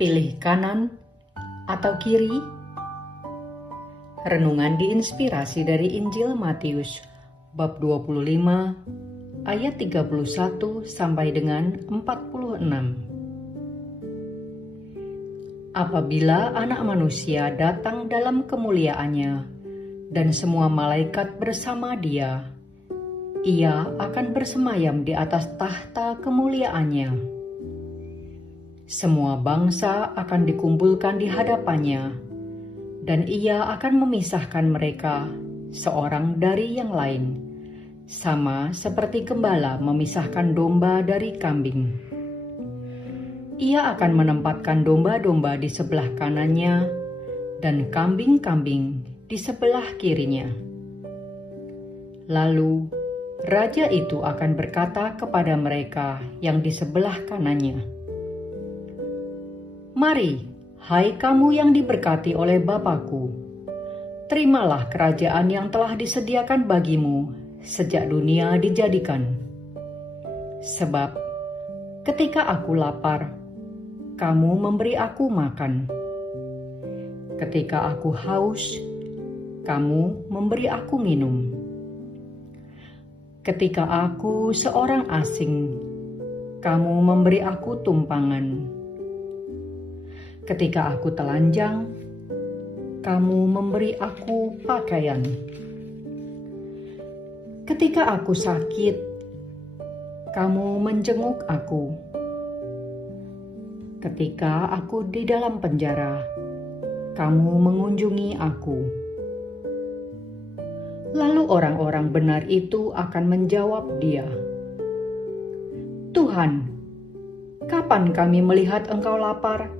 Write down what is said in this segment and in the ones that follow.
Pilih kanan atau kiri? Renungan diinspirasi dari Injil Matius bab 25 ayat 31 sampai dengan 46. Apabila Anak Manusia datang dalam kemuliaannya dan semua malaikat bersama Dia, Ia akan bersemayam di atas tahta kemuliaannya. Semua bangsa akan dikumpulkan di hadapannya, dan Ia akan memisahkan mereka seorang dari yang lain, sama seperti gembala memisahkan domba dari kambing. Ia akan menempatkan domba-domba di sebelah kanannya dan kambing-kambing di sebelah kirinya. Lalu raja itu akan berkata kepada mereka yang di sebelah kanannya, "Mari, hai kamu yang diberkati oleh Bapa-Ku, terimalah kerajaan yang telah disediakan bagimu sejak dunia dijadikan. Sebab ketika aku lapar, kamu memberi aku makan. Ketika aku haus, kamu memberi aku minum. Ketika aku seorang asing, kamu memberi aku tumpangan. Ketika aku telanjang, kamu memberi aku pakaian. Ketika aku sakit, kamu menjenguk aku. Ketika aku di dalam penjara, kamu mengunjungi aku." Lalu orang-orang benar itu akan menjawab Dia, "Tuhan, kapan kami melihat Engkau lapar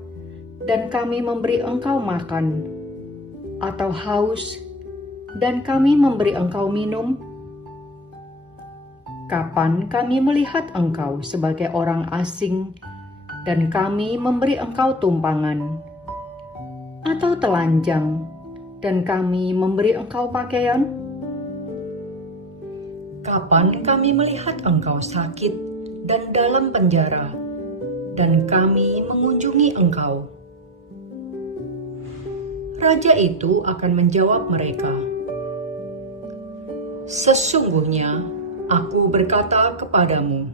dan kami memberi Engkau makan, atau haus dan kami memberi Engkau minum? Kapan kami melihat Engkau sebagai orang asing dan kami memberi Engkau tumpangan, atau telanjang dan kami memberi Engkau pakaian? Kapan kami melihat Engkau sakit dan dalam penjara dan kami mengunjungi Engkau?" Raja itu akan menjawab mereka, "Sesungguhnya aku berkata kepadamu,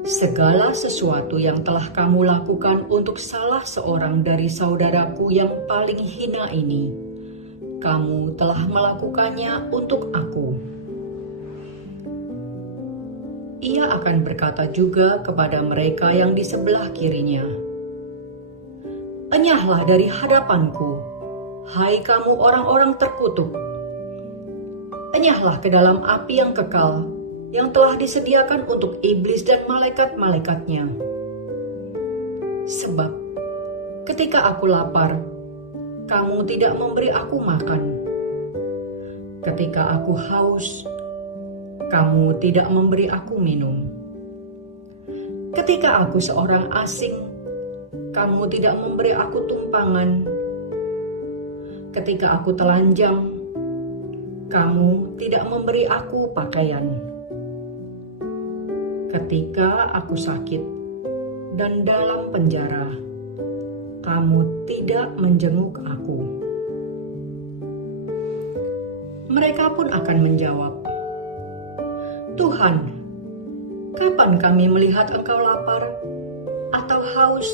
segala sesuatu yang telah kamu lakukan untuk salah seorang dari saudaraku yang paling hina ini, kamu telah melakukannya untuk aku." Ia akan berkata juga kepada mereka yang di sebelah kirinya, "Enyahlah dari hadapanku, hai kamu orang-orang terkutuk. Enyahlah ke dalam api yang kekal, yang telah disediakan untuk iblis dan malaikat-malaikatnya. Sebab ketika aku lapar, kamu tidak memberi aku makan. Ketika aku haus, kamu tidak memberi aku minum. Ketika aku seorang asing, kamu tidak memberi aku tumpangan. Ketika aku telanjang, kamu tidak memberi aku pakaian. Ketika aku sakit dan dalam penjara, kamu tidak menjenguk aku." Mereka pun akan menjawab, "Tuhan, kapan kami melihat Engkau lapar, atau haus,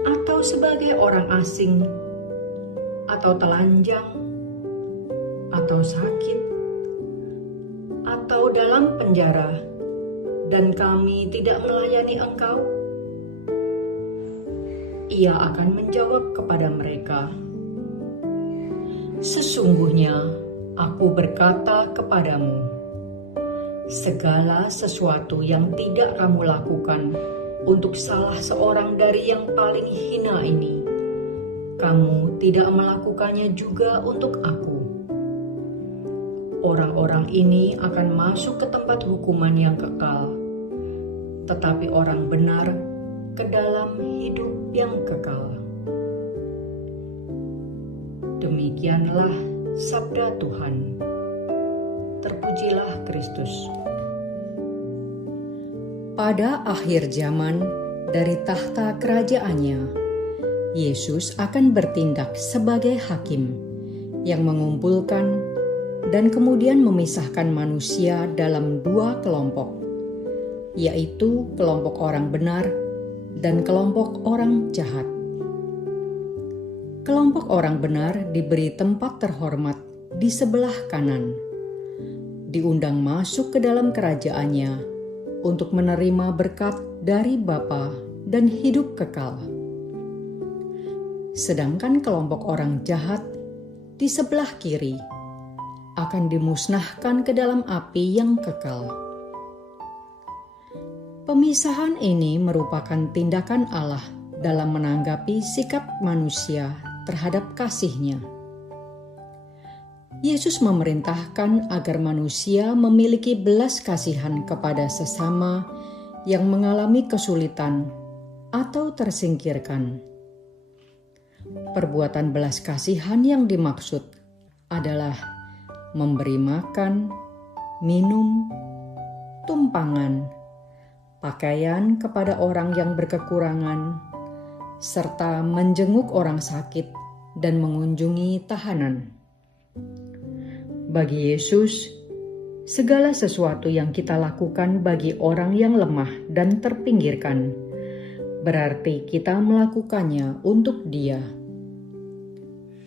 atau sebagai orang asing, atau telanjang, atau sakit, atau dalam penjara, dan kami tidak melayani Engkau?" Ia akan menjawab kepada mereka, "Sesungguhnya aku berkata kepadamu, segala sesuatu yang tidak kamu lakukan untuk salah seorang dari yang paling hina ini, kamu tidak melakukannya juga untuk aku." Orang-orang ini akan masuk ke tempat hukuman yang kekal, tetapi orang benar ke dalam hidup yang kekal. Demikianlah sabda Tuhan. Terpujilah Kristus. Pada akhir zaman, dari tahta kerajaannya, Yesus akan bertindak sebagai hakim yang mengumpulkan dan kemudian memisahkan manusia dalam dua kelompok, yaitu kelompok orang benar dan kelompok orang jahat. Kelompok orang benar diberi tempat terhormat di sebelah kanan, diundang masuk ke dalam kerajaannya untuk menerima berkat dari Bapa dan hidup kekal. Sedangkan kelompok orang jahat di sebelah kiri akan dimusnahkan ke dalam api yang kekal. Pemisahan ini merupakan tindakan Allah dalam menanggapi sikap manusia terhadap kasih-Nya. Yesus memerintahkan agar manusia memiliki belas kasihan kepada sesama yang mengalami kesulitan atau tersingkirkan. Perbuatan belas kasihan yang dimaksud adalah memberi makan, minum, tumpangan, pakaian kepada orang yang berkekurangan, serta menjenguk orang sakit dan mengunjungi tahanan. Bagi Yesus, segala sesuatu yang kita lakukan bagi orang yang lemah dan terpinggirkan, berarti kita melakukannya untuk Dia.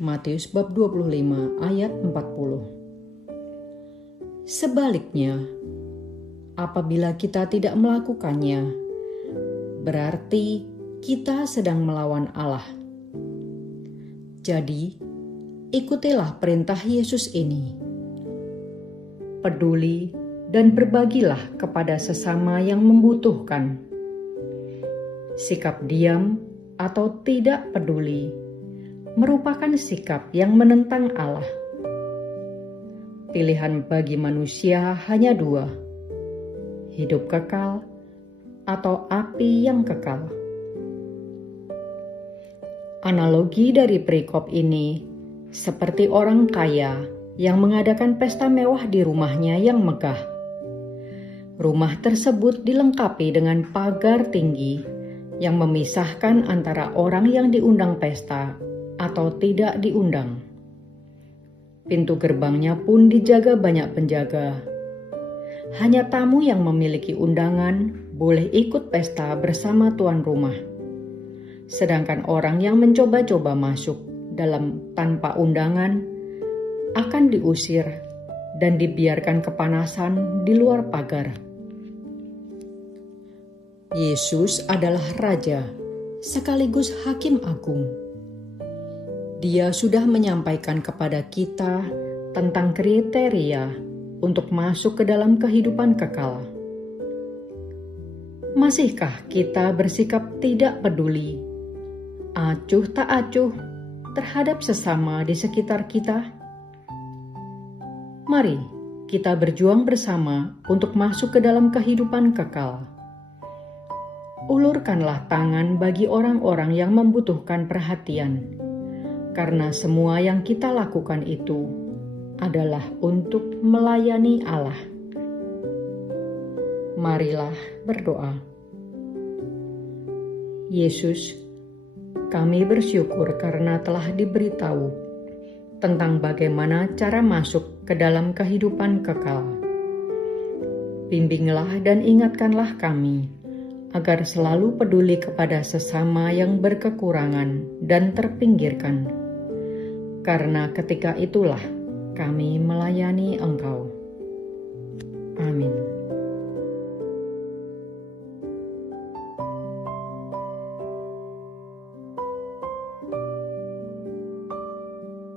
Matius bab 25 ayat 40. Sebaliknya, apabila kita tidak melakukannya, berarti kita sedang melawan Allah. Jadi, ikutilah perintah Yesus ini. Peduli dan berbagilah kepada sesama yang membutuhkan. Sikap diam atau tidak peduli merupakan sikap yang menentang Allah. Pilihan bagi manusia hanya dua: hidup kekal atau api yang kekal. Analogi dari perikop ini seperti orang kaya yang mengadakan pesta mewah di rumahnya yang megah. Rumah tersebut dilengkapi dengan pagar tinggi yang memisahkan antara orang yang diundang pesta atau tidak diundang. Pintu gerbangnya pun dijaga banyak penjaga. Hanya tamu yang memiliki undangan boleh ikut pesta bersama tuan rumah. Sedangkan orang yang mencoba-coba masuk tanpa undangan akan diusir dan dibiarkan kepanasan di luar pagar. Yesus adalah Raja sekaligus Hakim Agung. Dia sudah menyampaikan kepada kita tentang kriteria untuk masuk ke dalam kehidupan kekal. Masihkah kita bersikap tidak peduli, acuh tak acuh terhadap sesama di sekitar kita? Mari kita berjuang bersama untuk masuk ke dalam kehidupan kekal. Ulurkanlah tangan bagi orang-orang yang membutuhkan perhatian, karena semua yang kita lakukan itu adalah untuk melayani Allah. Marilah berdoa. Yesus, kami bersyukur karena telah diberitahu tentang bagaimana cara masuk ke dalam kehidupan kekal. Bimbinglah dan ingatkanlah kami agar selalu peduli kepada sesama yang berkekurangan dan terpinggirkan, karena ketika itulah kami melayani Engkau.